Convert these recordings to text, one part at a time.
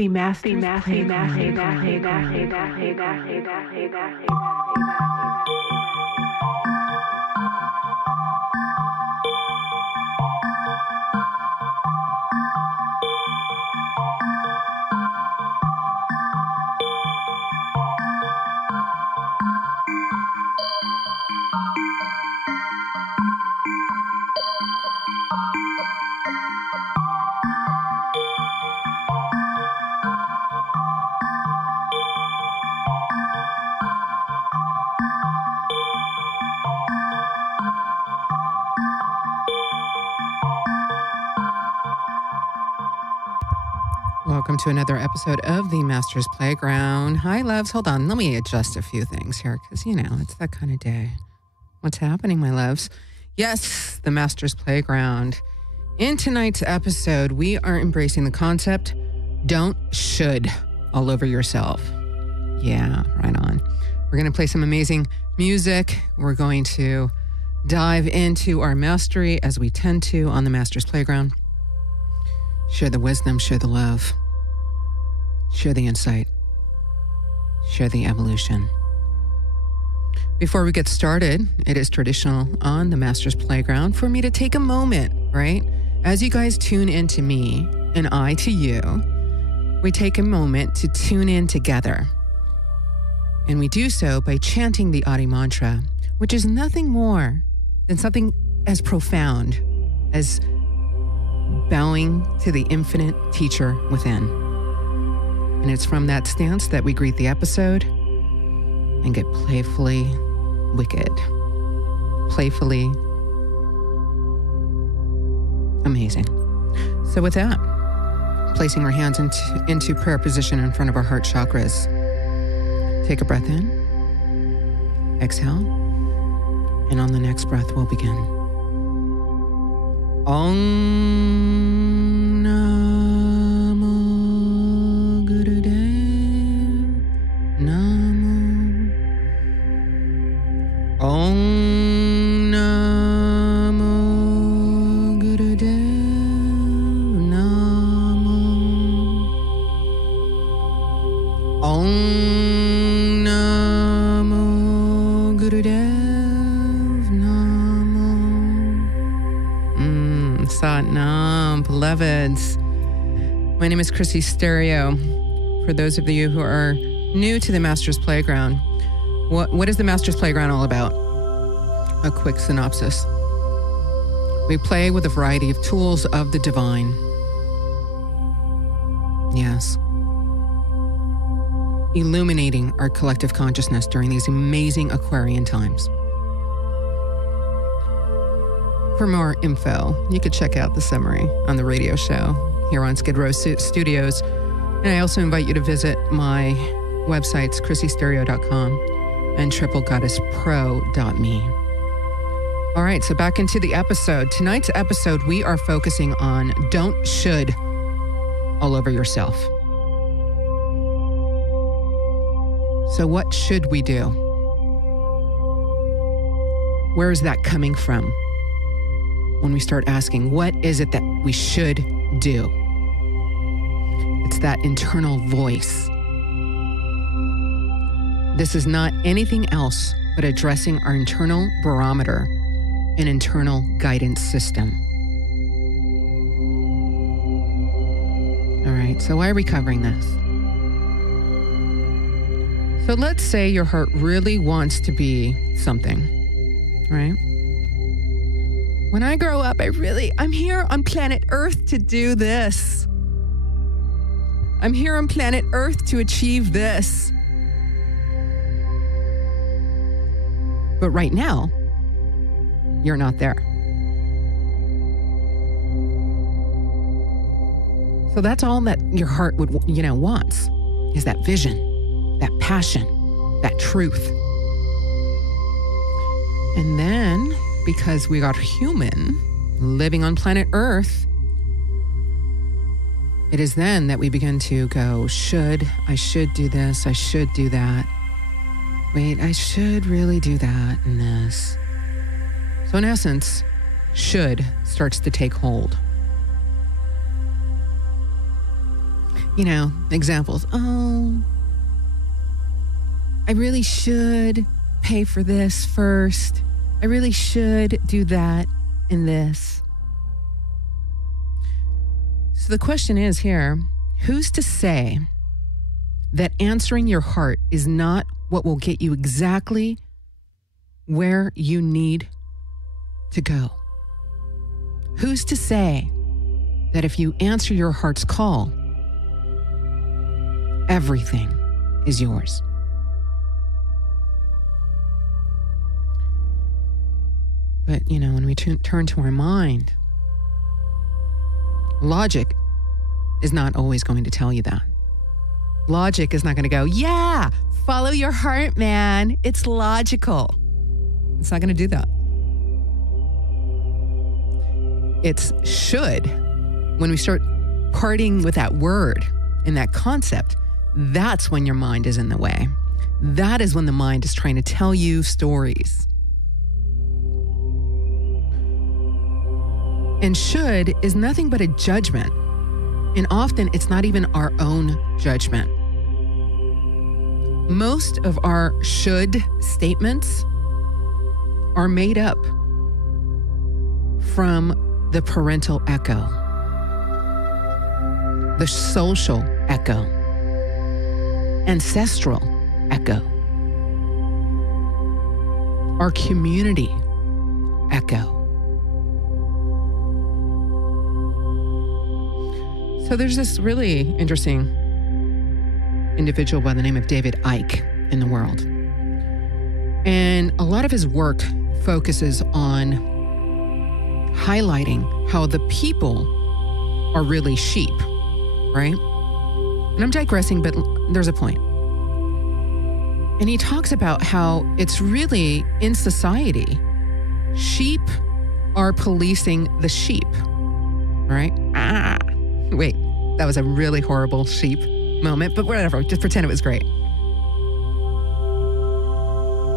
The Master's Welcome to another episode of the Master's Playground. Hi, loves. Hold on. Let me adjust a few things here because, it's that kind of day. What's happening, my loves? Yes, the Master's Playground. In tonight's episode, we are embracing the concept, don't should all over yourself. Yeah, right on. We're going to play some amazing music. We're going to dive into our mastery as we tend to on the Master's Playground. Share the wisdom, share the love, share the insight, share the evolution. Before we get started, it is traditional on the Master's Playground for me to take a moment, right? As you guys tune into me and I to you, we take a moment to tune in together. And we do so by chanting the Adi Mantra, which is nothing more than something as profound as bowing to the infinite teacher within. And it's from that stance that we greet the episode and get playfully wicked. Playfully amazing. So with that, placing our hands into prayer position in front of our heart chakras. Take a breath in, exhale, and on the next breath, we'll begin. Om Namo Gurudev Namo. Om Namo Gurudev Namo. Om Namo Gurudev Namo. Sat Nam, beloveds. My name is Chrissy Stereo. For those of you who are new to the Master's Playground, what is the Master's Playground all about? A quick synopsis. We play with a variety of tools of the divine. Yes. Illuminating our collective consciousness during these amazing Aquarian times. For more info, you could check out the summary on the radio show here on Skidrow Studios. And I also invite you to visit my websites, chrissystereo.com and triplegoddesspro.me. All right, so back into the episode. Tonight's episode, we are focusing on don't should all over yourself. So what should we do? Where is that coming from? When we start asking, what is it that we should do? It's that internal voice. This is not anything else but addressing our internal barometer and internal guidance system. All right, so why are we covering this? So let's say your heart really wants to be something, right? When I grow up, I'm here on planet Earth to do this. I'm here on planet Earth to achieve this. But right now, you're not there. So that's all that your heart would, wants, is that vision, that passion, that truth. And then, because we are human, living on planet Earth, it is then that we begin to go, I should do this, I should do that. Wait, I should really do that and this. So in essence, should starts to take hold. examples. Oh, I really should pay for this first. I really should do that and this. So the question is here, who's to say that answering your heart is not what will get you exactly where you need to go? Who's to say that if you answer your heart's call, everything is yours? But, when we turn to our mind, logic is not always going to tell you that. Logic is not going to go, yeah, follow your heart, man. It's logical. It's not going to do that. It's should. When we start parting with that word and that concept, that's when your mind is in the way. That is when the mind is trying to tell you stories. And should is nothing but a judgment. And often it's not even our own judgment. Most of our should statements are made up from the parental echo, the social echo, ancestral echo, our community echo. So there's this really interesting individual by the name of David Icke in the world. And a lot of his work focuses on highlighting how the people are really sheep, right? And I'm digressing, but there's a point. And he talks about how it's really in society, sheep are policing the sheep, right? Wait, that was a really horrible sheep moment, but whatever, just pretend it was great.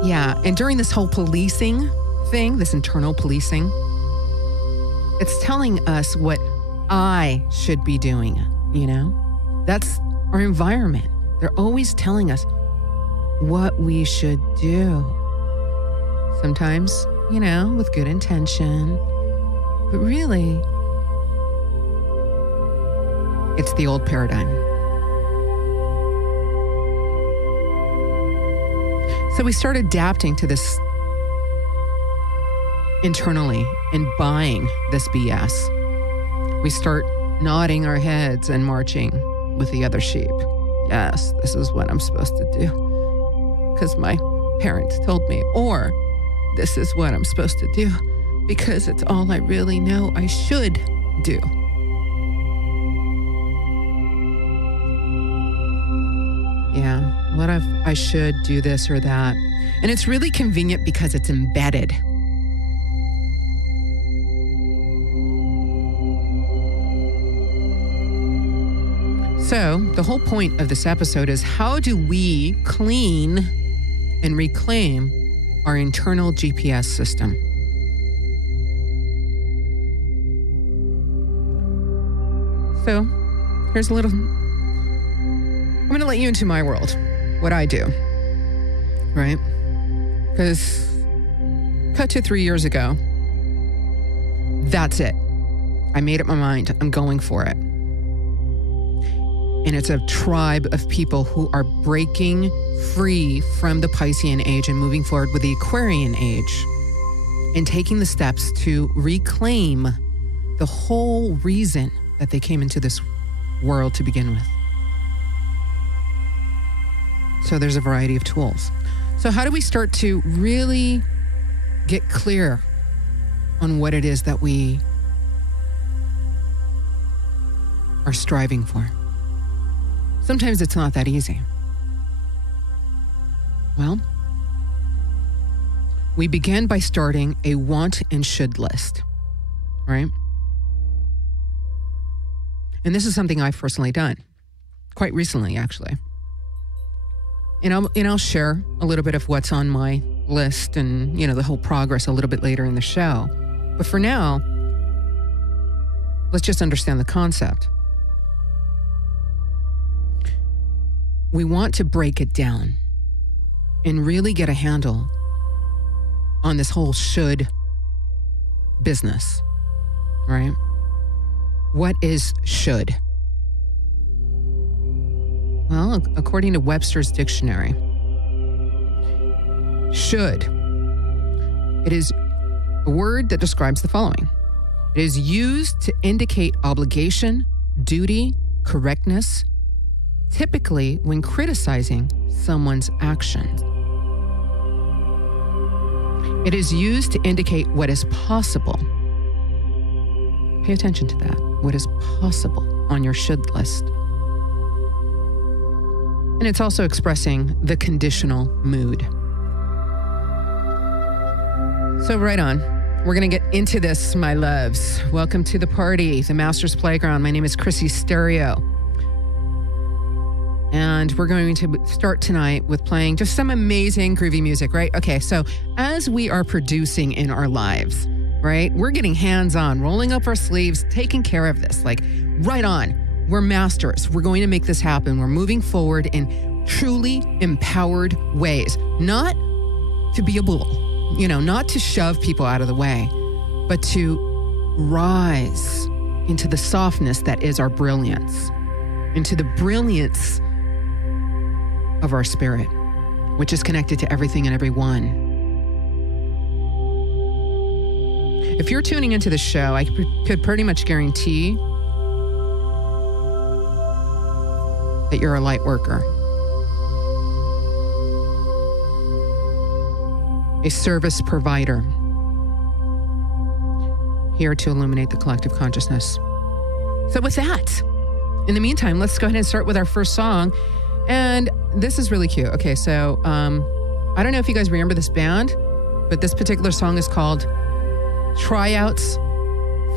Yeah, and during this whole policing thing, this internal policing, it's telling us what I should be doing, That's our environment. They're always telling us what we should do. Sometimes, with good intention, but really, it's the old paradigm. So we start adapting to this internally and buying this BS. We start nodding our heads and marching with the other sheep. Yes, this is what I'm supposed to do because my parents told me. Or this is what I'm supposed to do because it's all I really know I should do. Yeah, a lot of I should do this or that. And it's really convenient because it's embedded. So the whole point of this episode is how do we clean and reclaim our internal GPS system? So here's a little... I'm going to let you into my world, what I do, right? Because cut to 3 years ago, that's it. I made up my mind. I'm going for it. And it's a tribe of people who are breaking free from the Piscean age and moving forward with the Aquarian age and taking the steps to reclaim the whole reason that they came into this world to begin with. So there's a variety of tools. So how do we start to really get clear on what it is that we are striving for? Sometimes it's not that easy. Well, we begin by starting a want and should list, right? And this is something I've personally done quite recently, actually. And I'll share a little bit of what's on my list and, the whole progress a little bit later in the show. But for now, let's just understand the concept. we want to break it down and really get a handle on this whole should business, right? What is should? Well, according to Webster's dictionary, should, it is a word that describes the following. It is used to indicate obligation, duty, correctness, typically when criticizing someone's actions. It is used to indicate what is possible. Pay attention to that. What is possible on your should list. And it's also expressing the conditional mood. So right on. We're going to get into this, my loves. Welcome to the party, the Master's Playground. My name is Chrissy Stereo. And we're going to start tonight with playing just some amazing groovy music, right? Okay, so as we are producing in our lives, right, we're getting hands-on, rolling up our sleeves, taking care of this, like right on. We're masters. We're going to make this happen. We're moving forward in truly empowered ways, not to be a bull, not to shove people out of the way, but to rise into the softness that is our brilliance, into the brilliance of our spirit, which is connected to everything and everyone. If you're tuning into the show, I could pretty much guarantee that you're a light worker, a service provider, here to illuminate the collective consciousness. So with that, in the meantime, let's go ahead and start with our first song. And this is really cute. Okay, so I don't know if you guys remember this band, but this particular song is called Tryouts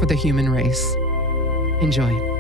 for the Human Race. Enjoy.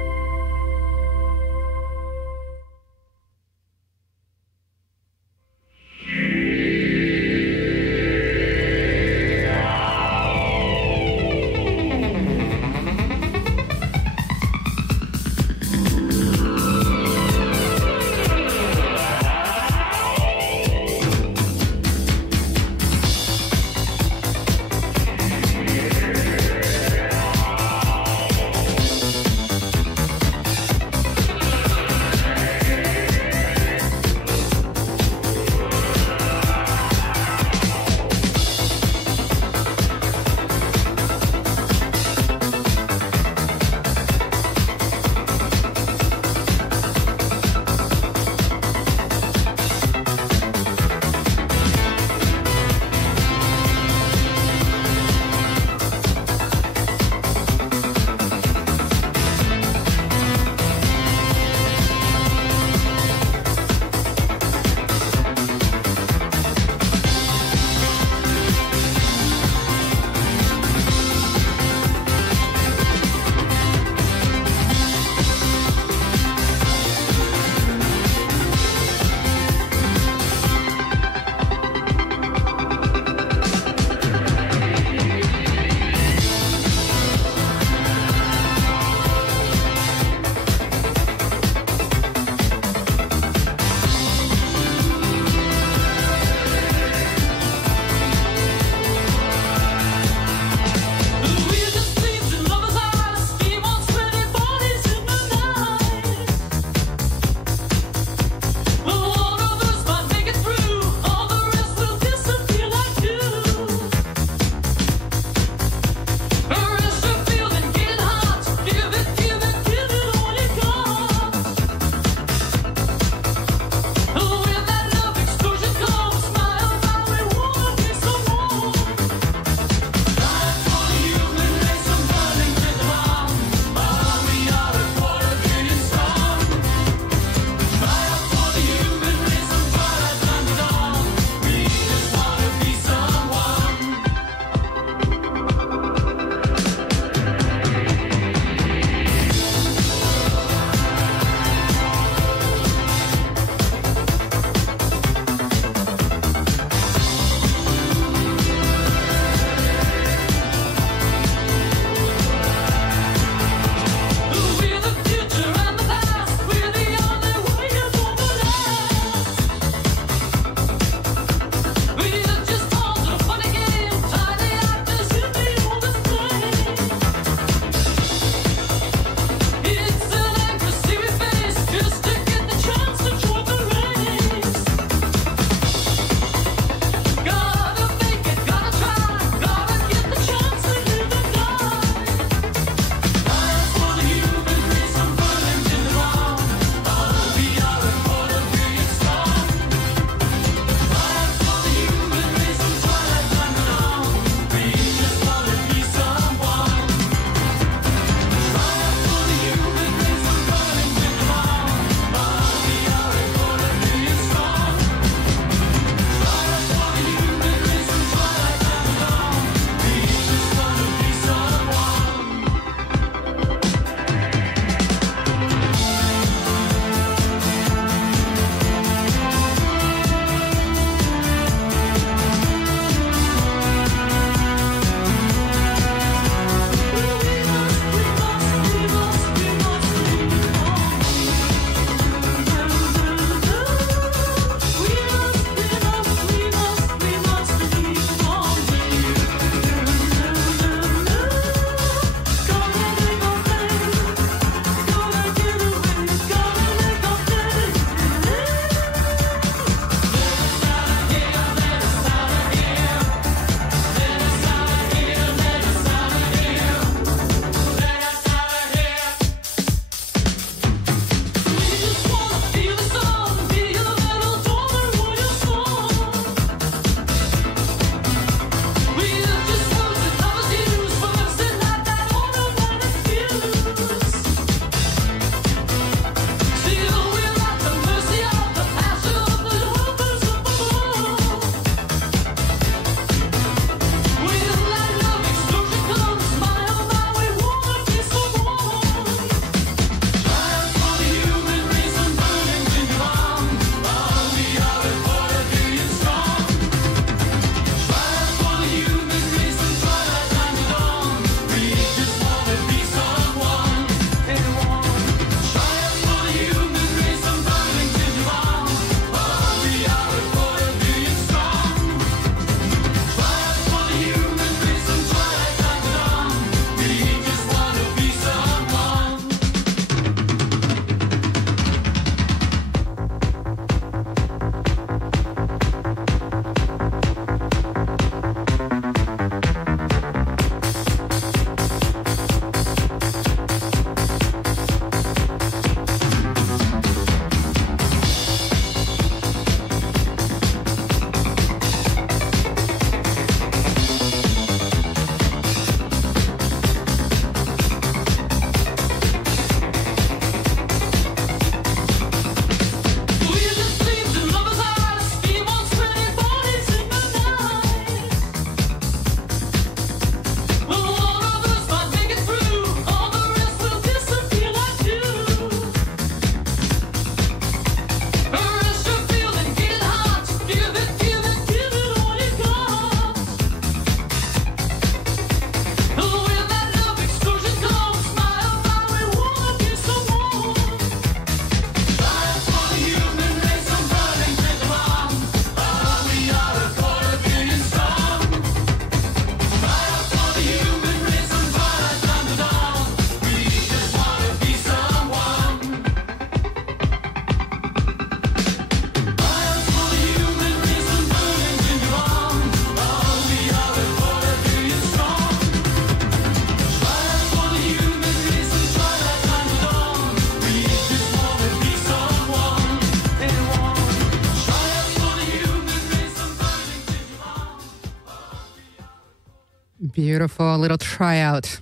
Beautiful. A little tryout.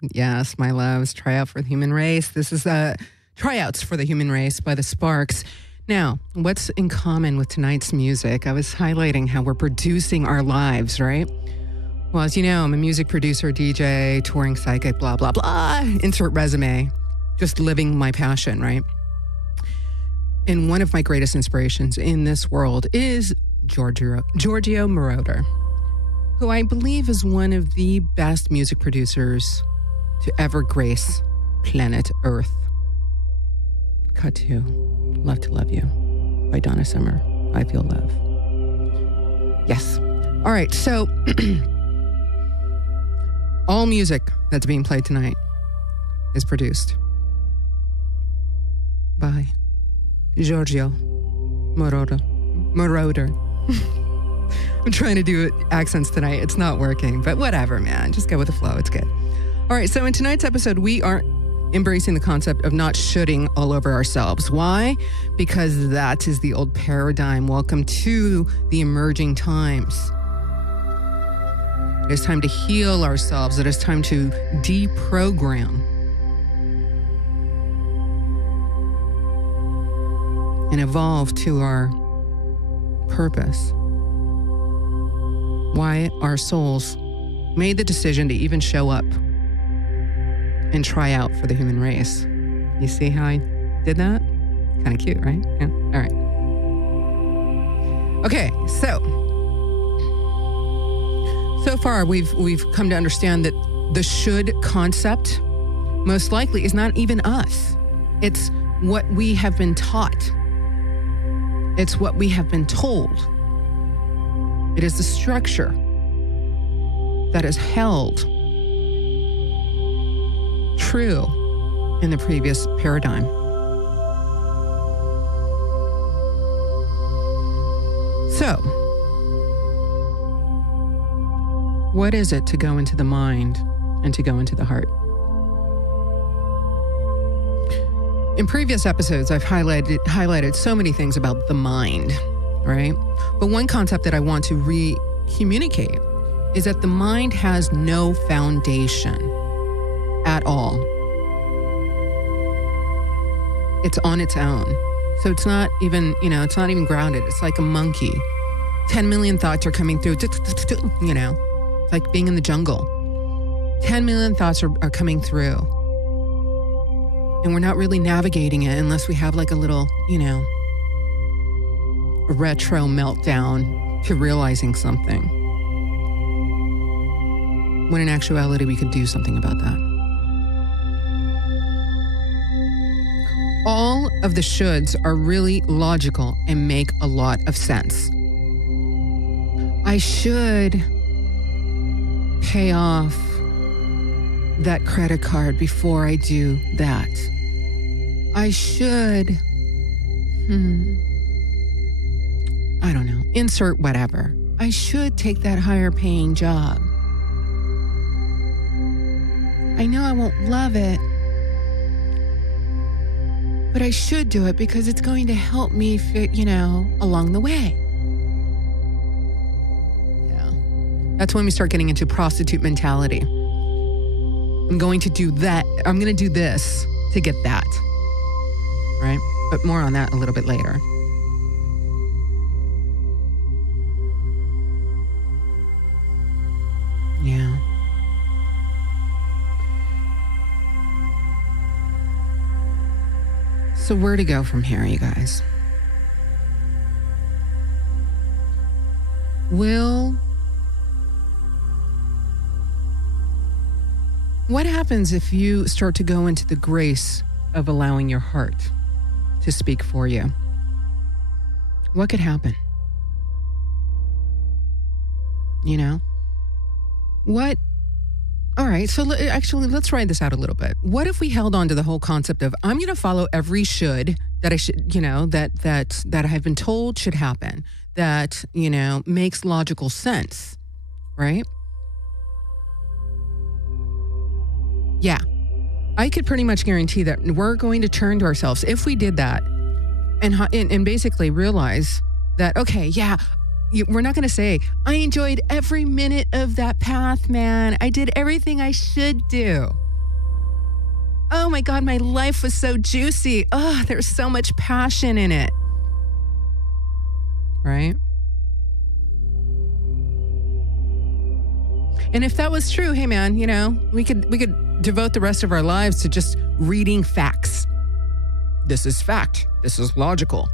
Yes, my loves. Tryout for the human race. This is Tryouts for the Human Race by the Sparks. Now, what's in common with tonight's music? I was highlighting how we're producing our lives, right? Well, as you know, I'm a music producer, DJ, touring psychic, blah, blah, blah. Insert resume. Just living my passion, right? And one of my greatest inspirations in this world is Giorgio Moroder, who I believe is one of the best music producers to ever grace planet Earth. Cut to Love to Love You by Donna Summer. I Feel Love. Yes. All right, so all music that's being played tonight is produced by Giorgio Moroder. I'm trying to do accents tonight. It's not working, but whatever, man. Just go with the flow. It's good. All right, so in tonight's episode, we are embracing the concept of not shoulding all over ourselves. Why? Because that is the old paradigm. Welcome to the emerging times. It is time to heal ourselves. It is time to deprogram and evolve to our purpose. Why our souls made the decision to even show up and try out for the human race. You see how I did that? Kind of cute, right? Yeah. All right. Okay, so far we've come to understand that the should concept most likely is not even us. It's what we have been taught. It's what we have been told. It is the structure that is held true in the previous paradigm. So, what is it to go into the mind and to go into the heart? In previous episodes, I've highlighted so many things about the mind, right? But one concept that I want to re-communicate is that the mind has no foundation at all. It's on its own. So it's not even, it's not even grounded. It's like a monkey. 10 million thoughts are coming through, it's like being in the jungle. 10 million thoughts are coming through. And we're not really navigating it unless we have like a little, retro meltdown to realizing something. When in actuality, we could do something about that. All of the shoulds are really logical and make a lot of sense. I should pay off that credit card before I do that. I should, I don't know, insert whatever. I should take that higher paying job. I know I won't love it, but I should do it because it's going to help me fit, along the way. Yeah. That's when we start getting into prostitute mentality. I'm going to do that. I'm going to do this to get that. Right? But more on that a little bit later. Yeah. So where to go from here, you guys? What happens if you start to go into the grace of allowing your heart to speak for you? What could happen? What? All right, so actually, let's ride this out a little bit. What if we held on to the whole concept of I'm going to follow every should that I should, that I have been told should happen, that, makes logical sense, right? Yeah, I could pretty much guarantee that we're going to turn to ourselves if we did that and basically realize that, okay, yeah, we're not going to say, I enjoyed every minute of that path, man. I did everything I should do. Oh my God, my life was so juicy. Oh, there's so much passion in it. Right? And if that was true, hey man, we could devote the rest of our lives to just reading facts. This is fact. This is logical.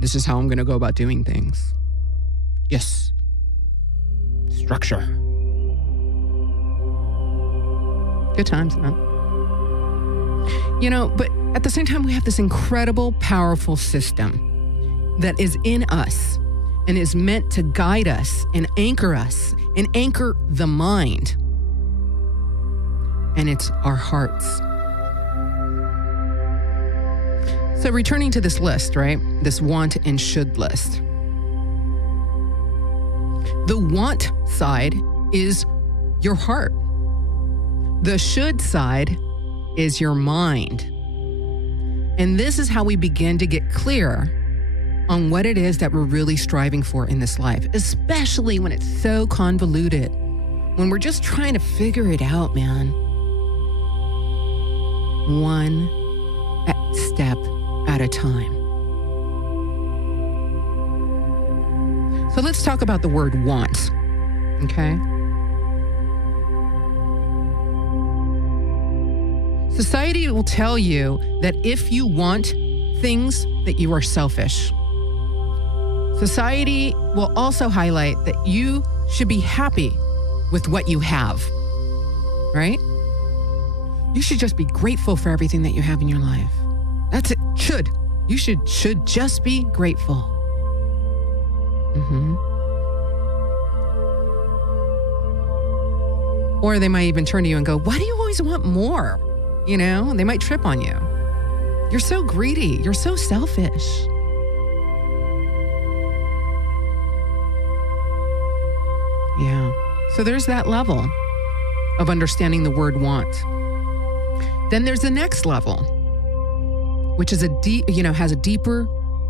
This is how I'm going to go about doing things. Yes. Structure. Good times, man. But at the same time, we have this incredible, powerful system that is in us and is meant to guide us and anchor the mind. And it's our hearts. So returning to this list, right? This want and should list. The want side is your heart. The should side is your mind. And this is how we begin to get clear on what it is that we're really striving for in this life, especially when it's so convoluted, when we're just trying to figure it out, man. One step at a time. So let's talk about the word want, okay? Society will tell you that if you want things, that you are selfish. Society will also highlight that you should be happy with what you have, right? You should just be grateful for everything that you have in your life. That's it. Should. You should just be grateful. Mm-hmm. Or they might even turn to you and go, why do you always want more? They might trip on you. You're so greedy. You're so selfish. Yeah. So there's that level of understanding the word want. Then there's the next level, which is has a deeper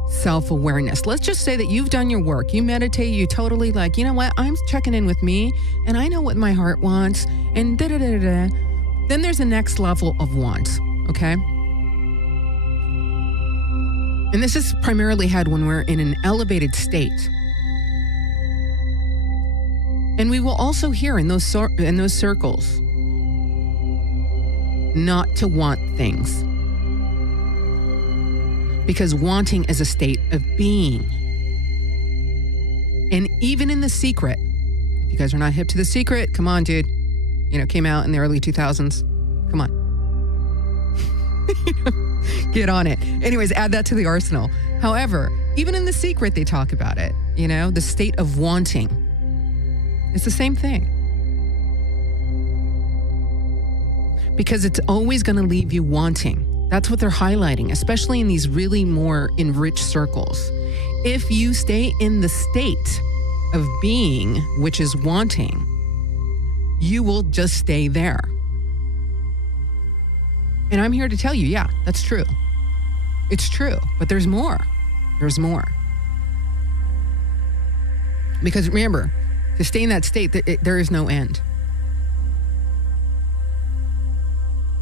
self-awareness. Let's just say that you've done your work. You meditate, you totally you know what? I'm checking in with me and I know what my heart wants and da-da-da-da-da. Then there's the next level of want, okay? And this is primarily had when we're in an elevated state. And we will also hear in those circles not to want things. Because wanting is a state of being. And even in The Secret, if you guys are not hip to The Secret, come on, dude. Came out in the early 2000s. Come on. Get on it. Anyways, add that to the arsenal. However, even in The Secret, they talk about it. The state of wanting. It's the same thing. Because it's always going to leave you wanting. That's what they're highlighting, especially in these really more enriched circles. If you stay in the state of being, which is wanting, you will just stay there. And I'm here to tell you, yeah, that's true. It's true, but there's more. There's more. Because remember, to stay in that state, there is no end.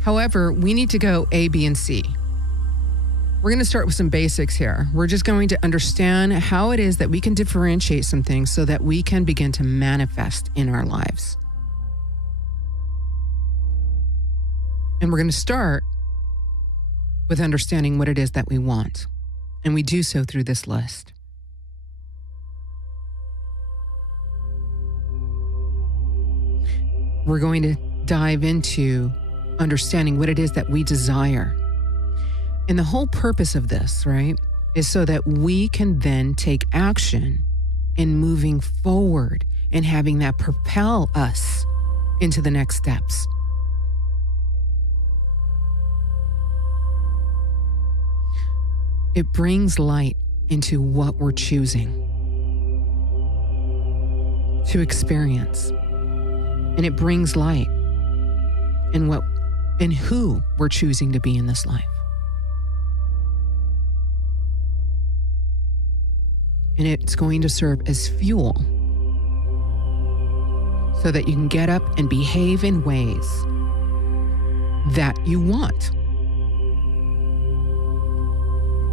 However, we need to go A, B, and C. We're going to start with some basics here. We're just going to understand how it is that we can differentiate some things so that we can begin to manifest in our lives. And we're going to start with understanding what it is that we want. And we do so through this list. We're going to dive into understanding what it is that we desire. And the whole purpose of this, right, is so that we can then take action in moving forward and having that propel us into the next steps. It brings light into what we're choosing to experience. And it brings light in what and who we're choosing to be in this life. and it's going to serve as fuel so that you can get up and behave in ways that you want.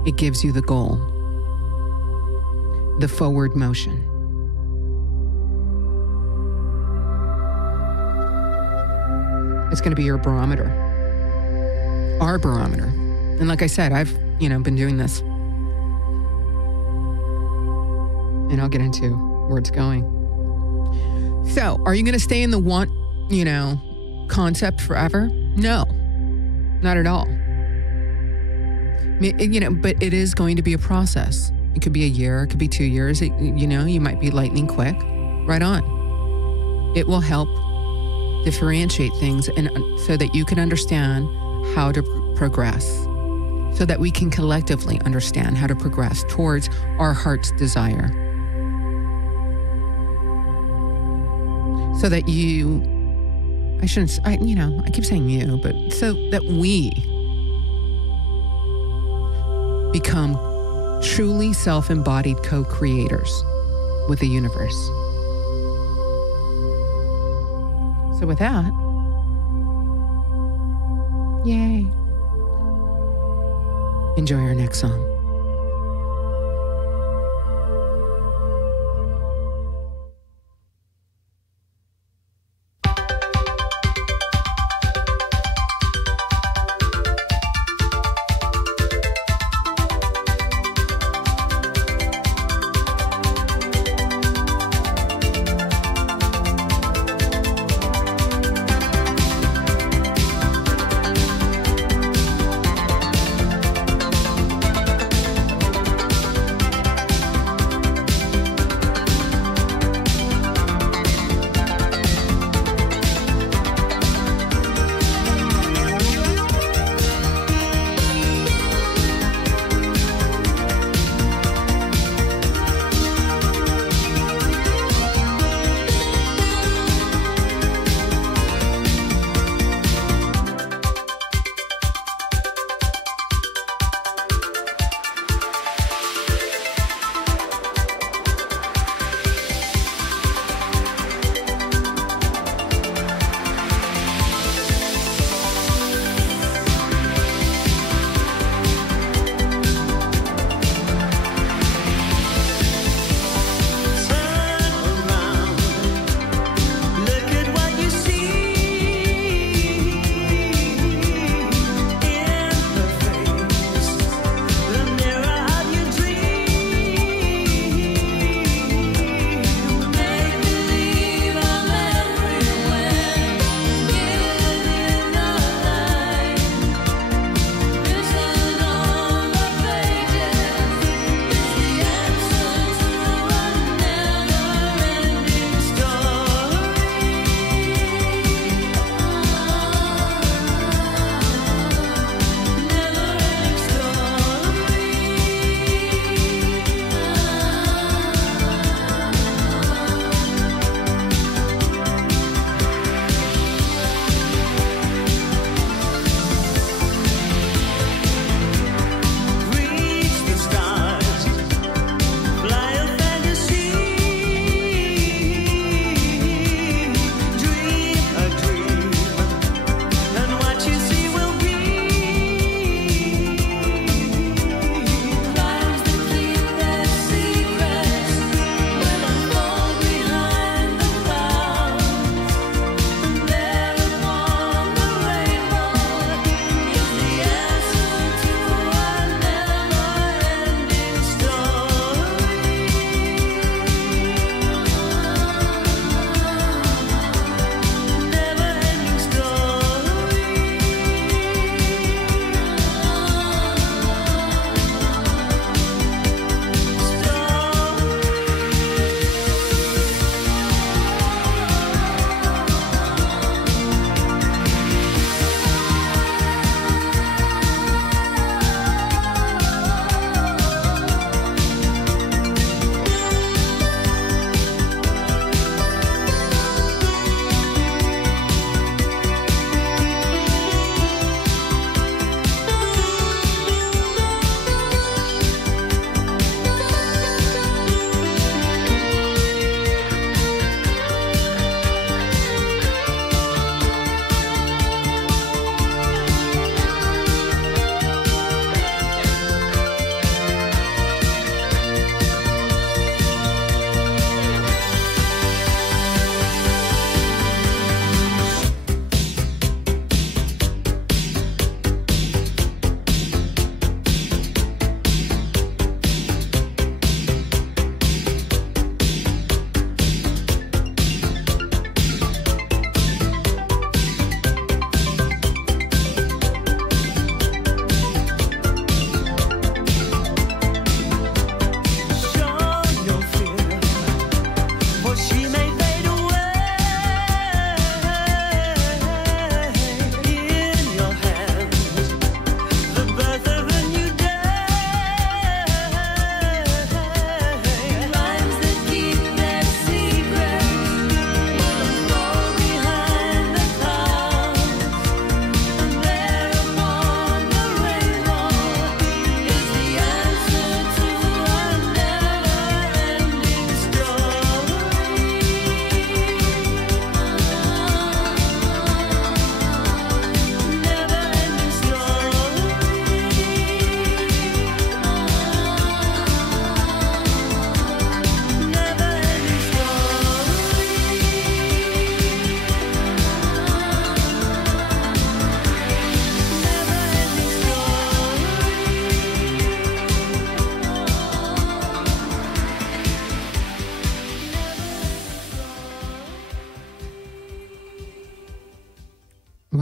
It gives you the goal, the forward motion. It's going to be your barometer, our barometer. And like I said, I've, been doing this. And I'll get into where it's going. So, are you going to stay in the want, concept forever? No, not at all. But it is going to be a process. It could be a year, it could be 2 years. You might be lightning quick. Right on. It will help differentiate things, and so that you can understand how to progress, so that we can collectively understand how to progress towards our heart's desire. So that I keep saying you, but so that we become truly self-embodied co-creators with the universe. So with that, yay. Enjoy our next song.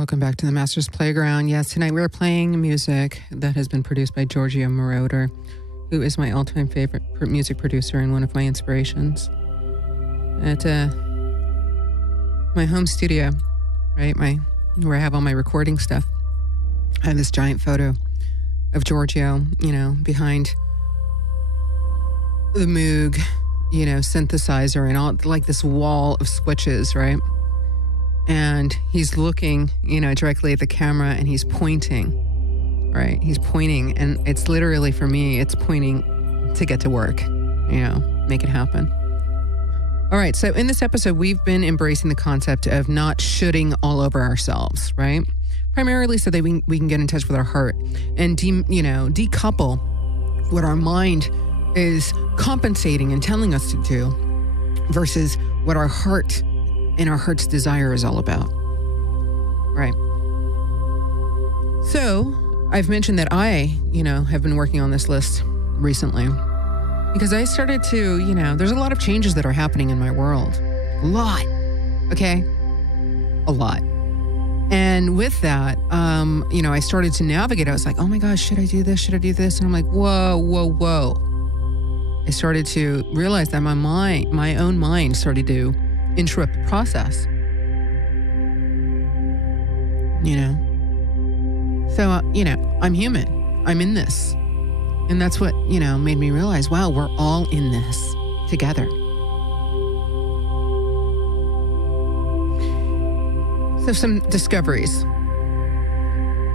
Welcome back to the Master's Playground. Yes, tonight we're playing music that has been produced by Giorgio Moroder, who is my all-time favorite music producer and one of my inspirations. At my home studio, right, where I have all my recording stuff, I have this giant photo of Giorgio, behind the Moog, synthesizer and all, like this wall of switches, right? And he's looking, directly at the camera and he's pointing, right? He's pointing, and it's literally, for me, it's pointing to get to work, make it happen. All right, so in this episode, we've been embracing the concept of not shoulding all over ourselves, right? Primarily so that we can get in touch with our heart and, decouple what our mind is compensating and telling us to do versus what our heart and our heart's desire is all about. Right. So I've mentioned that I, have been working on this list recently because I started to, there's a lot of changes that are happening in my world. A lot. Okay. A lot. And with that, I started to navigate. I was like, oh my gosh, should I do this? Should I do this? And I'm like, whoa. I started to realize that my own mind started to interrupt the process. So, I'm human. I'm in this. And that's what, made me realize, wow, we're all in this together. So some discoveries.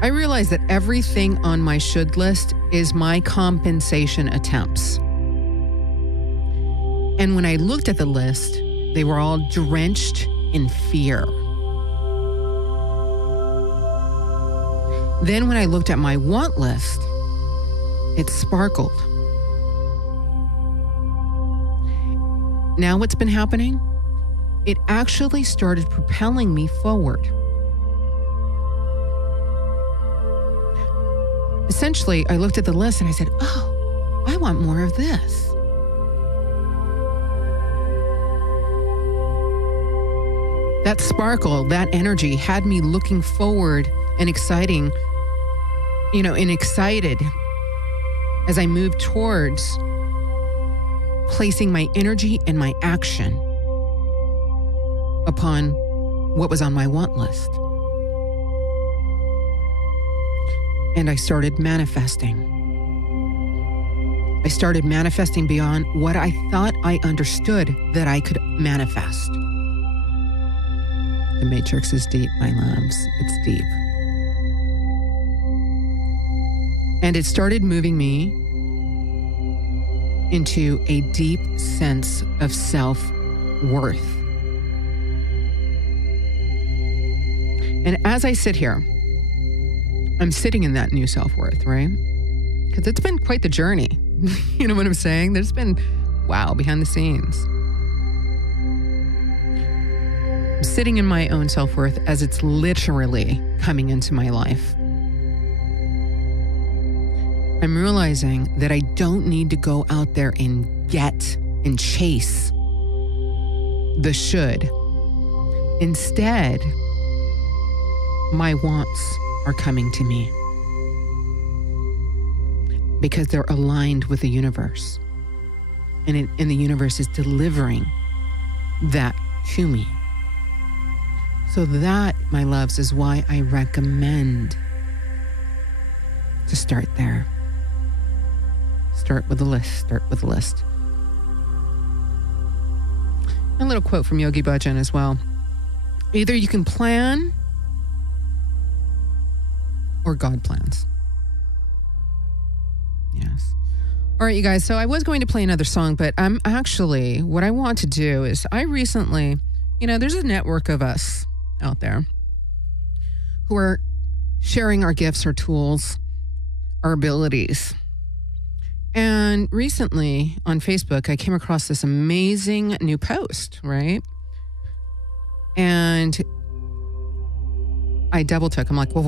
I realized that everything on my should list is my compensation attempts. And when I looked at the list, they were all drenched in fear. Then when I looked at my want list, it sparkled. Now what's been happening? It actually started propelling me forward. Essentially, I looked at the list and I said, oh, I want more of this. That sparkle, that energy had me looking forward and excited as I moved towards placing my energy and my action upon what was on my want list. And I started manifesting. I started manifesting beyond what I thought I understood that I could manifest. The matrix is deep, my loves. It's deep. And it started moving me into a deep sense of self-worth. And as I sit here, I'm sitting in that new self-worth, right? Because it's been quite the journey. You know what I'm saying? There's been, wow, behind the scenes. I'm sitting in my own self-worth as it's literally coming into my life. I'm realizing that I don't need to go out there and get and chase the should. Instead, my wants are coming to me because they're aligned with the universe. And the universe is delivering that to me. So that, my loves, is why I recommend to start there. Start with a list. A little quote from Yogi Bhajan as well. Either you can plan or God plans. Yes. All right, you guys. So I was going to play another song, but I'm actually, what I want to do is I recently, there's a network of us out there who are sharing our gifts, our tools, our abilities. And recently on Facebook, I came across this amazing new post, right? And I double took. I'm like, what?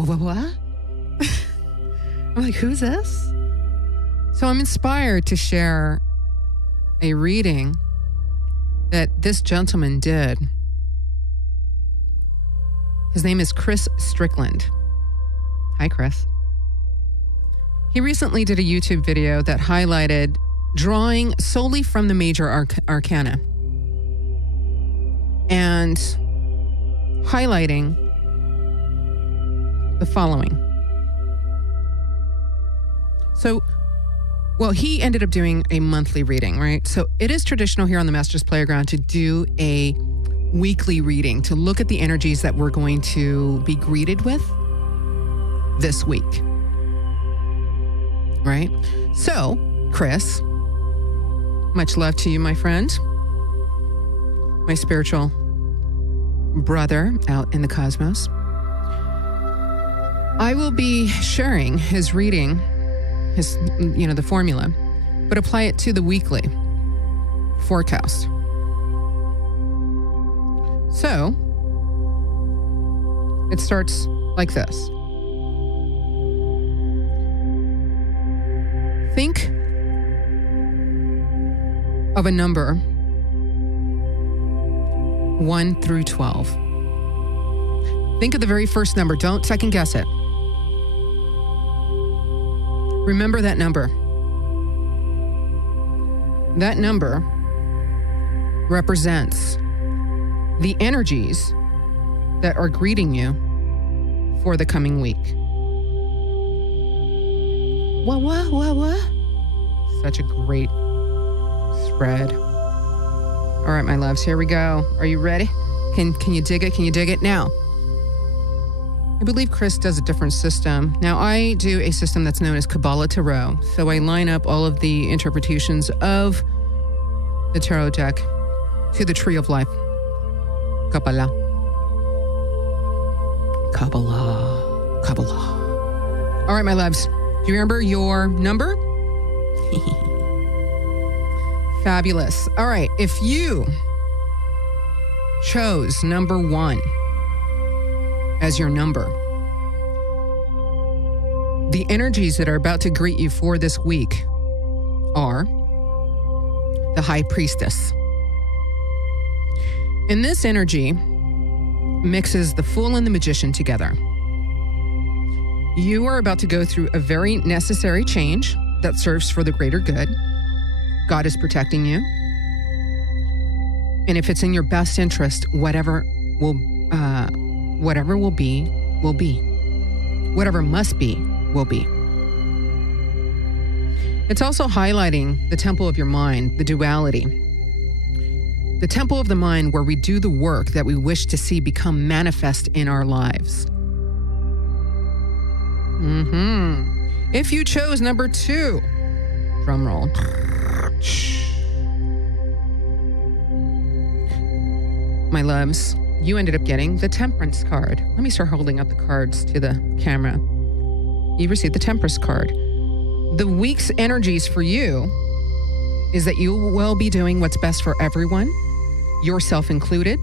I'm like, who's this? So I'm inspired to share a reading that this gentleman did His name is Chris Strickland. Hi, Chris. He recently did a YouTube video that highlighted drawing solely from the major arcana and highlighting the following. So, well, he ended up doing a monthly reading, right? So it is traditional here on the Masters Playground to do a weekly reading, to look at the energies that we're going to be greeted with this week, right? So, Chris, much love to you, my friend, my spiritual brother out in the cosmos. I will be sharing his reading, his, the formula, but apply it to the weekly forecast. So, it starts like this. Think of a number 1 through 12. Think of the very first number. Don't second guess it. Remember that number. That number represents the energies that are greeting you for the coming week. What? Such a great spread. All right, my loves, here we go. Are you ready? Can you dig it? Can you dig it? Now, I believe Chris does a different system. Now, I do a system that's known as Kabbalah Tarot. So I line up all of the interpretations of the tarot deck to the tree of life. Kabbalah. All right, my loves. Do you remember your number? Fabulous. All right. If you chose number 1 as your number, the energies that are about to greet you for this week are the High Priestess. And this energy mixes the Fool and the Magician together. You are about to go through a very necessary change that serves for the greater good. God is protecting you. And if it's in your best interest, whatever will be, will be. Whatever must be, will be. It's also highlighting the temple of your mind, the duality. The temple of the mind where we do the work that we wish to see become manifest in our lives. If you chose number 2, drum roll. My loves, you ended up getting the Temperance card. Let me start holding up the cards to the camera. You received the Temperance card. The week's energies for you is that you will be doing what's best for everyone, yourself included.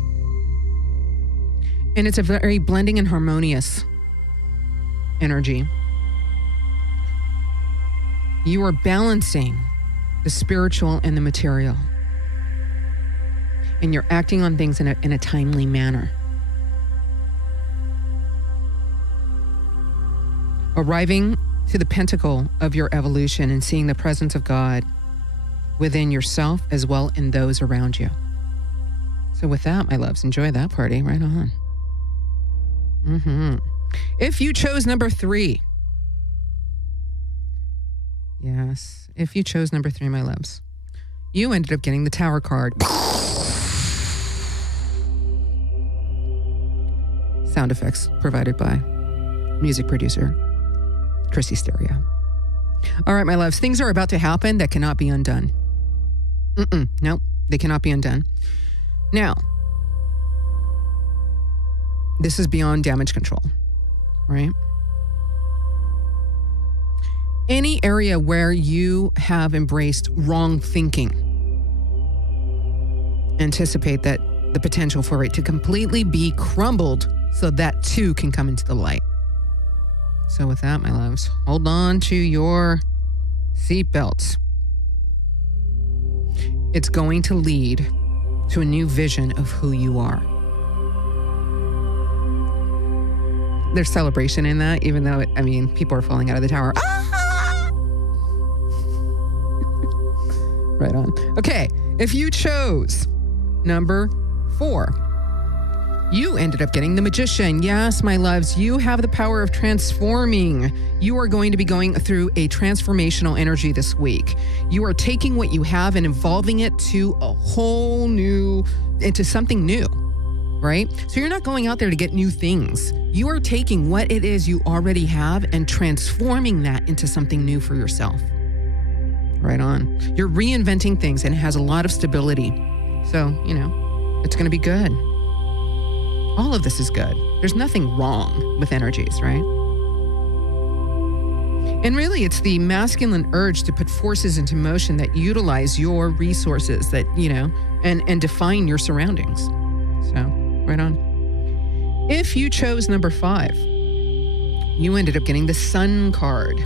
And it's a very blending and harmonious energy. You are balancing the spiritual and the material. And you're acting on things in a timely manner. Arriving to the pinnacle of your evolution and seeing the presence of God within yourself as well in those around you. So with that, my loves, enjoy that party. Right on. If you chose number 3. Yes. If you chose number 3, my loves, you ended up getting the Tower card. Sound effects provided by music producer Chrissy Stereo. All right, my loves, things are about to happen that cannot be undone. Nope, they cannot be undone. Now, this is beyond damage control, right? Any area where you have embraced wrong thinking, anticipate that the potential for it to completely be crumbled so that too can come into the light. So with that, my loves, hold on to your seatbelts. It's going to lead to a new vision of who you are. there's celebration in that, even though, people are falling out of the tower. Ah! Right on. Okay, if you chose number 4, you ended up getting the Magician. Yes, my loves, you have the power of transforming. You are going to be going through a transformational energy this week. You are taking what you have and evolving it to a whole new, into something new, right? So you're not going out there to get new things. You are taking what it is you already have and transforming that into something new for yourself. Right on. You're reinventing things and it has a lot of stability. So, it's going to be good. All of this is good. There's nothing wrong with energies, right? And really, it's the masculine urge to put forces into motion that utilize your resources that, and define your surroundings. So, right on. If you chose number 5, you ended up getting the Sun card.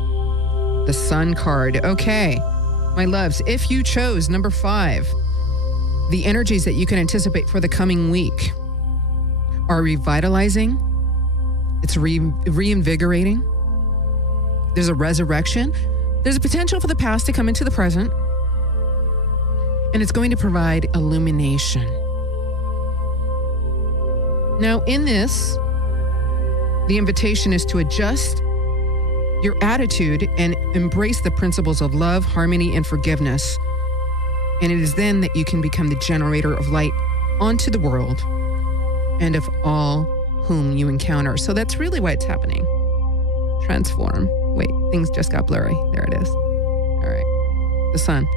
The Sun card. Okay, my loves, if you chose number 5, the energies that you can anticipate for the coming week are revitalizing. It's reinvigorating. There's a resurrection. There's a potential for the past to come into the present. And it's going to provide illumination. Now, in this, the invitation is to adjust your attitude and embrace the principles of love, harmony, and forgiveness. And it is then that you can become the generator of light onto the world and of all whom you encounter. So that's really why it's happening. Transform. Wait, things just got blurry. There it is. All right. The Sun.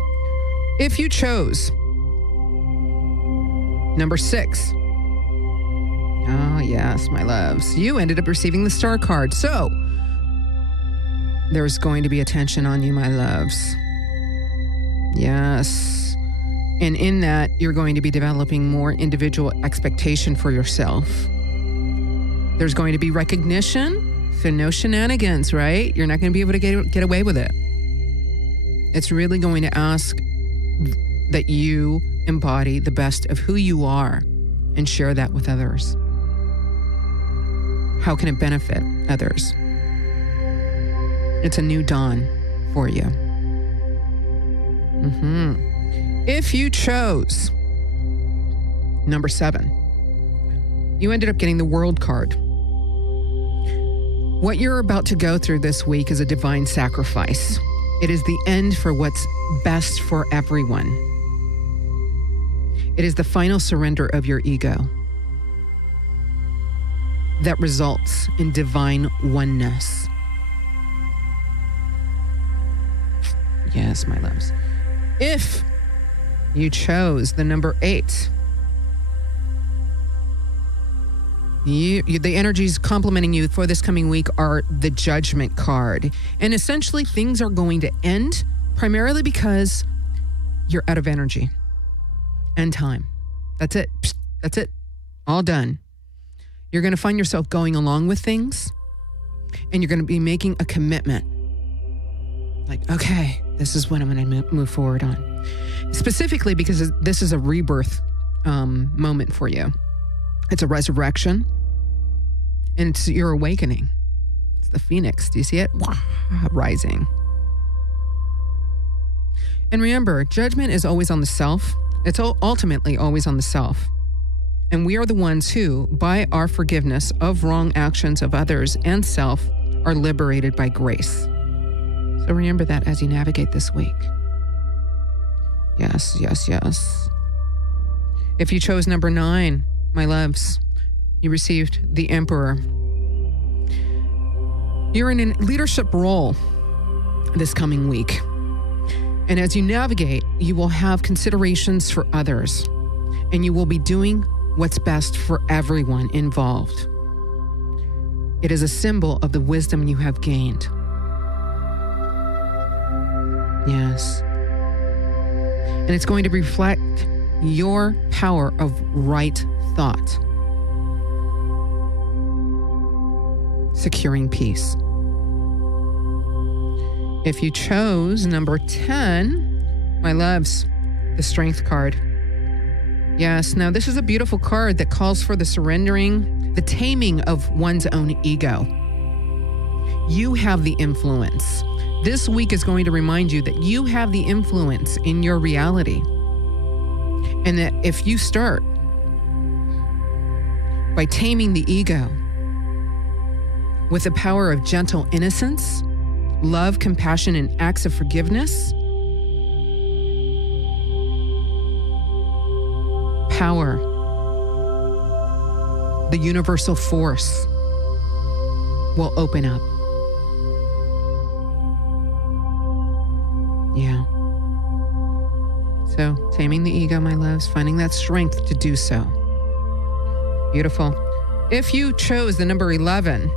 If you chose number 6. Oh, yes, my loves. You ended up receiving the Star card. So there's going to be attention on you, my loves. Yes. And in that, you're going to be developing more individual expectation for yourself. There's going to be recognition, so no shenanigans, right? You're not going to be able to get away with it. It's really going to ask that you embody the best of who you are and share that with others. How can it benefit others? It's a new dawn for you. If you chose number 7, you ended up getting the World card. What you're about to go through this week is a divine sacrifice. It is the end for what's best for everyone. It is the final surrender of your ego that results in divine oneness. Yes, my loves. If you chose the number 8, the energies complementing you for this coming week are the Judgment card. And essentially, things are going to end primarily because you're out of energy and time. That's it. That's it. All done. You're going to find yourself going along with things, and you're going to be making a commitment. Like, okay, this is what I'm going to move forward on. Specifically because this is a rebirth moment for you. It's a resurrection, and it's your awakening. It's the phoenix. Do you see it? Rising. And remember, judgment is always on the self. It's ultimately always on the self. And we are the ones who, by our forgiveness of wrong actions of others and self, are liberated by grace. So remember that as you navigate this week. Yes, yes, yes. If you chose number 9, my loves, you received the Emperor. You're in a leadership role this coming week. And as you navigate, you will have considerations for others, and you will be doing what's best for everyone involved. It is a symbol of the wisdom you have gained. Yes. And it's going to reflect your power of right thought. Securing peace. If you chose number 10, my loves, the Strength card. Yes, now this is a beautiful card that calls for the surrendering, the taming of one's own ego. You have the influence. This week is going to remind you that you have the influence in your reality. And that if you start by taming the ego with the power of gentle innocence, love, compassion, and acts of forgiveness, power, the universal force will open up. Yeah. So, taming the ego, my loves, finding that strength to do so. Beautiful. If you chose the number 11,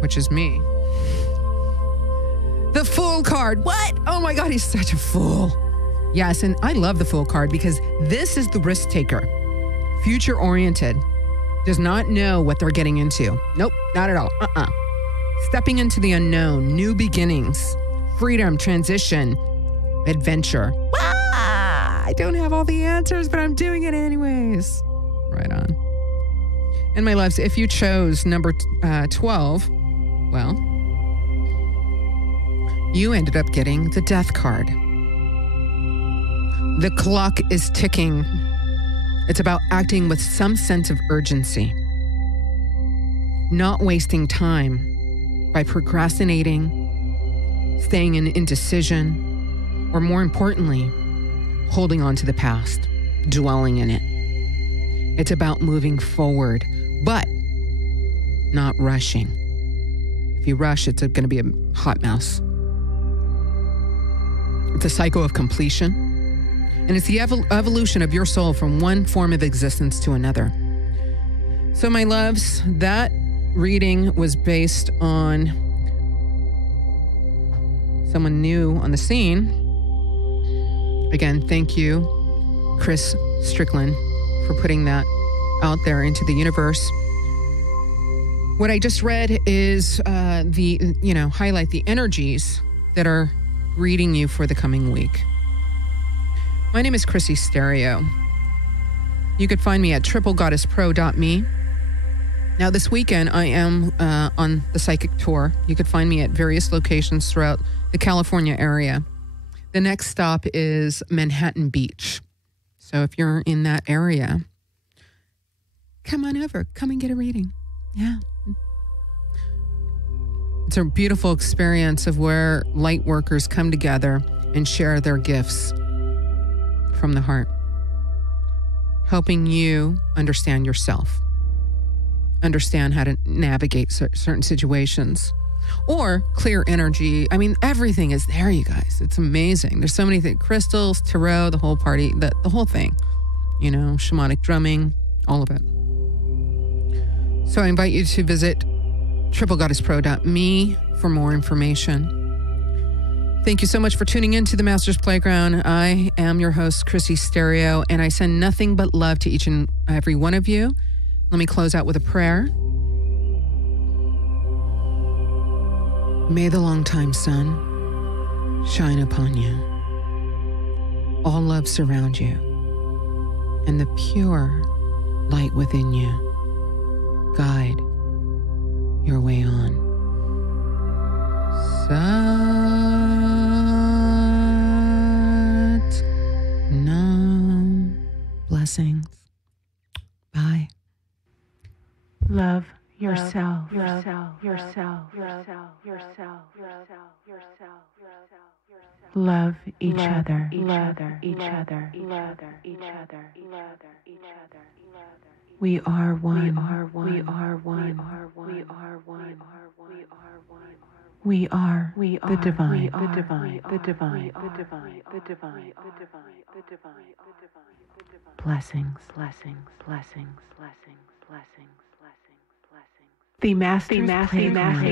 which is me, the Fool card. What? Oh my God, he's such a fool. Yes, and I love the Fool card because this is the risk taker. Future-oriented. Does not know what they're getting into. Nope, not at all. Stepping into the unknown, new beginnings, freedom, transition, adventure. I don't have all the answers, but I'm doing it anyways. Right on. And my loves, if you chose number 12, well, you ended up getting the Death card. The clock is ticking. It's about acting with some sense of urgency, not wasting time by procrastinating, staying in indecision, or more importantly, holding on to the past, dwelling in it. It's about moving forward, but not rushing. If you rush, it's going to be a hot mess. It's a cycle of completion, and it's the evolution of your soul from one form of existence to another. So, my loves, that reading was based on someone new on the scene. Again, thank you, Chris Strickland, for putting that out there into the universe. What I just read is highlight the energies that are greeting you for the coming week. My name is Chrissy Stereo. You could find me at triplegoddesspro.me. Now, this weekend, I am on the psychic tour. You could find me at various locations throughout the California area. The next stop is Manhattan Beach. So if you're in that area, come on over. Come and get a reading. Yeah. It's a beautiful experience of where light workers come together and share their gifts from the heart, helping you understand yourself, understand how to navigate certain situations, or clear energy. I mean, everything is there, you guys. It's amazing. There's so many things: crystals, tarot, the whole party, the whole thing. You know, shamanic drumming, all of it. So I invite you to visit triplegoddesspro.me for more information. Thank you so much for tuning in to the Masters Playground. I am your host, Chrissy Stereo, and I send nothing but love to each and every one of you. Let me close out with a prayer. May the long-time sun shine upon you. All love surround you, and the pure light within you guide your way on. Sat Nam. Blessings. Bye. Love yourself. Love each other. We are one. We are the divine. Blessings. The Masters Playground.